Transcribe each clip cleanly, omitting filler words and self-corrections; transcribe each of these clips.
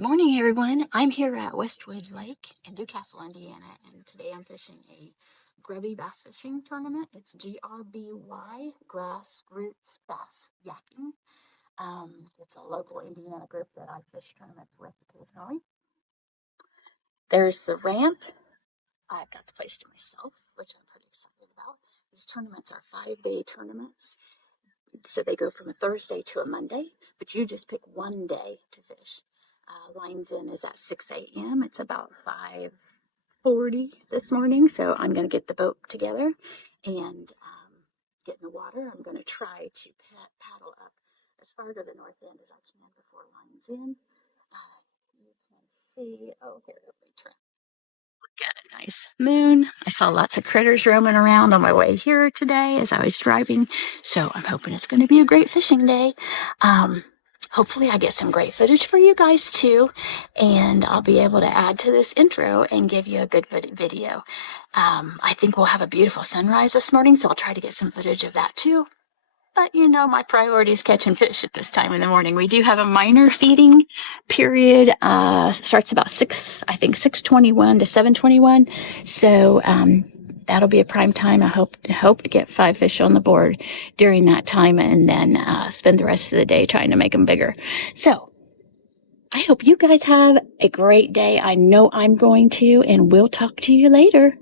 Morning, everyone. I'm here at Westwood Lake in Newcastle, Indiana, and today I'm fishing a grubby bass fishing tournament. It's GRBY, Grassroots Bass Yakking. It's a local Indiana group that I fish tournaments with occasionally. There's the ramp. I've got the place to myself, which I'm pretty excited about. These tournaments are 5-day tournaments, so they go from a Thursday to a Monday, but you just pick one day to fish. Lines in is at 6 a.m. It's about 5:40 this morning, so I'm going to get the boat together and get in the water. I'm going to try to paddle up as far to the north end as I can before lines in. You can see, oh, here, let me turn. Got a nice moon. I saw lots of critters roaming around on my way here today as I was driving, so I'm hoping it's going to be a great fishing day. Hopefully, I get some great footage for you guys too, and I'll be able to add to this intro and give you a good video. I think we'll have a beautiful sunrise this morning, so I'll try to get some footage of that too. But my priority is catching fish at this time in the morning. We do have a minor feeding period. Starts about 6:21 to 7:21. So that'll be a prime time. I hope to get 5 fish on the board during that time, and then spend the rest of the day trying to make them bigger. So I hope you guys have a great day. I know I'm going to, and we'll talk to you later.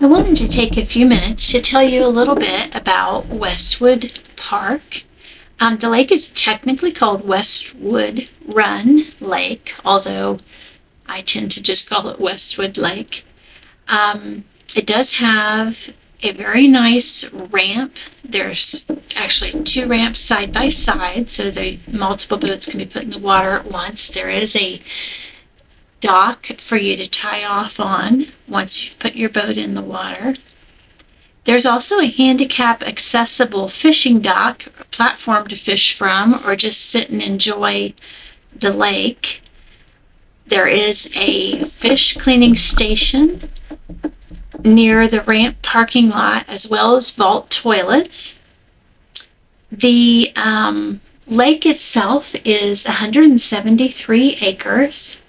I wanted to take a few minutes to tell you a little bit about Westwood Park. The lake is technically called Westwood Run Lake, although I tend to just call it Westwood Lake. It does have a very nice ramp. There's actually 2 ramps side by side, so the multiple boats can be put in the water at once. There is a dock for you to tie off on once you've put your boat in the water. There's also a handicap accessible fishing dock, a platform to fish from, or just sit and enjoy the lake. There is a fish cleaning station near the ramp parking lot, as well as vault toilets. The lake itself is 173 acres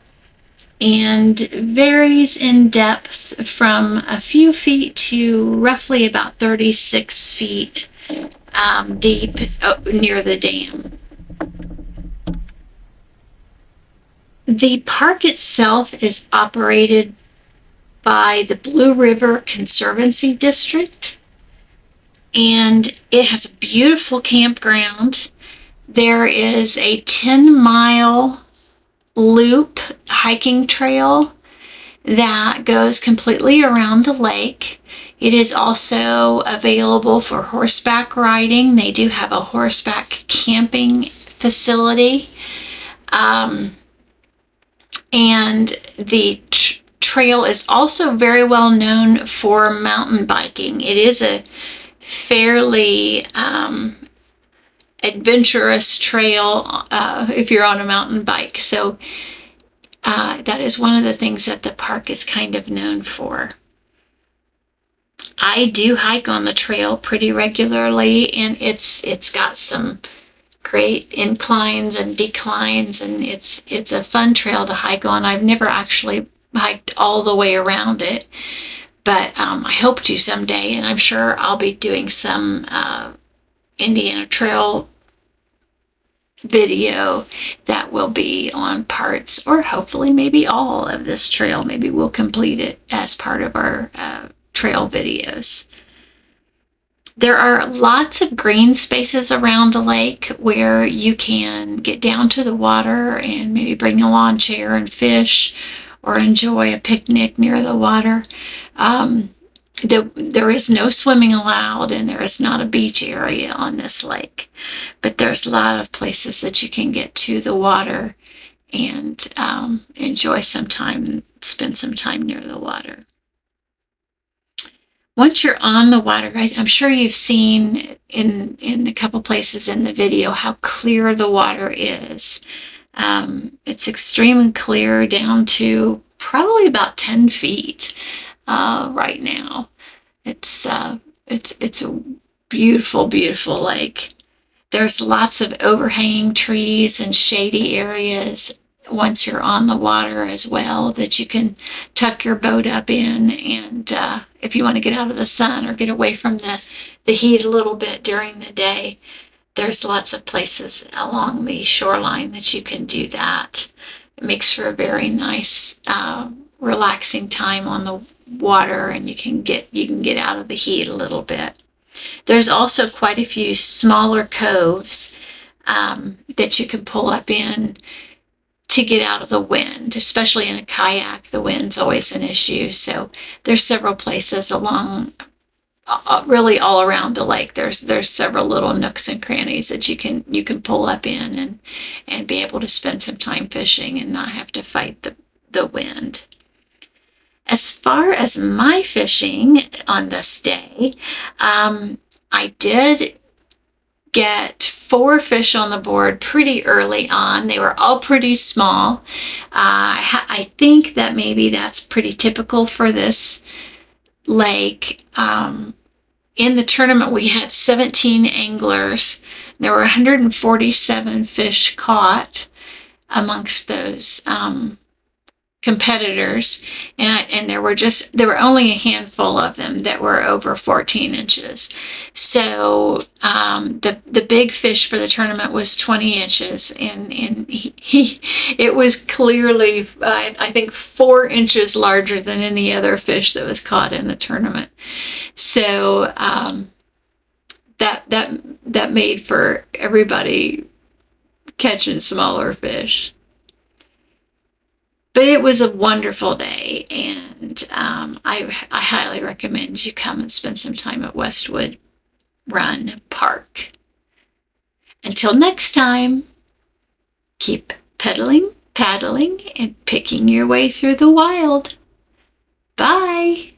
and varies in depth from a few feet to roughly about 36 feet deep near the dam. The park itself is operated by the Blue River Conservancy District, and it has a beautiful campground. There is a 10-mile loop hiking trail that goes completely around the lake. It is also available for horseback riding. They do have a horseback camping facility. And the trail is also very well known for mountain biking. It is a fairly adventurous trail if you're on a mountain bike. So that is one of the things that the park is kind of known for. I do hike on the trail pretty regularly, and it's got some great inclines and declines, and it's a fun trail to hike on. I've never actually hiked all the way around it, but I hope to someday, and I'm sure I'll be doing some Indiana Trail video that will be on parts, or hopefully maybe all of this trail. Maybe we'll complete it as part of our trail videos. There are lots of green spaces around the lake where you can get down to the water and maybe bring a lawn chair and fish, or enjoy a picnic near the water. there is no swimming allowed, and there is not a beach area on this lake, but there's a lot of places that you can get to the water and enjoy some time, spend some time near the water. Once you're on the water, I'm sure you've seen in a couple places in the video how clear the water is. It's extremely clear down to probably about 10 feet right now. It's a beautiful, beautiful lake. There's lots of overhanging trees and shady areas once you're on the water as well that you can tuck your boat up in. And if you want to get out of the sun or get away from the heat a little bit during the day, there's lots of places along the shoreline that you can do that. It makes for a very nice, relaxing time on the water, and you can get out of the heat a little bit. There's also quite a few smaller coves that you can pull up in to get out of the wind, especially in a kayak. The wind's always an issue. So there's several places along, really all around the lake. There's several little nooks and crannies that you can pull up in and be able to spend some time fishing and not have to fight the wind. As far as my fishing on this day, I did get 4 fish on the board pretty early on. They were all pretty small. I think that maybe that's pretty typical for this lake. In the tournament, we had 17 anglers. There were 147 fish caught amongst those competitors, and there were only a handful of them that were over 14 inches. So the big fish for the tournament was 20 inches, and it was clearly I think 4 inches larger than any other fish that was caught in the tournament. So that made for everybody catching smaller fish. But it was a wonderful day, and I highly recommend you come and spend some time at Westwood Run Park. Until next time, keep pedaling, paddling, and picking your way through the wild. Bye.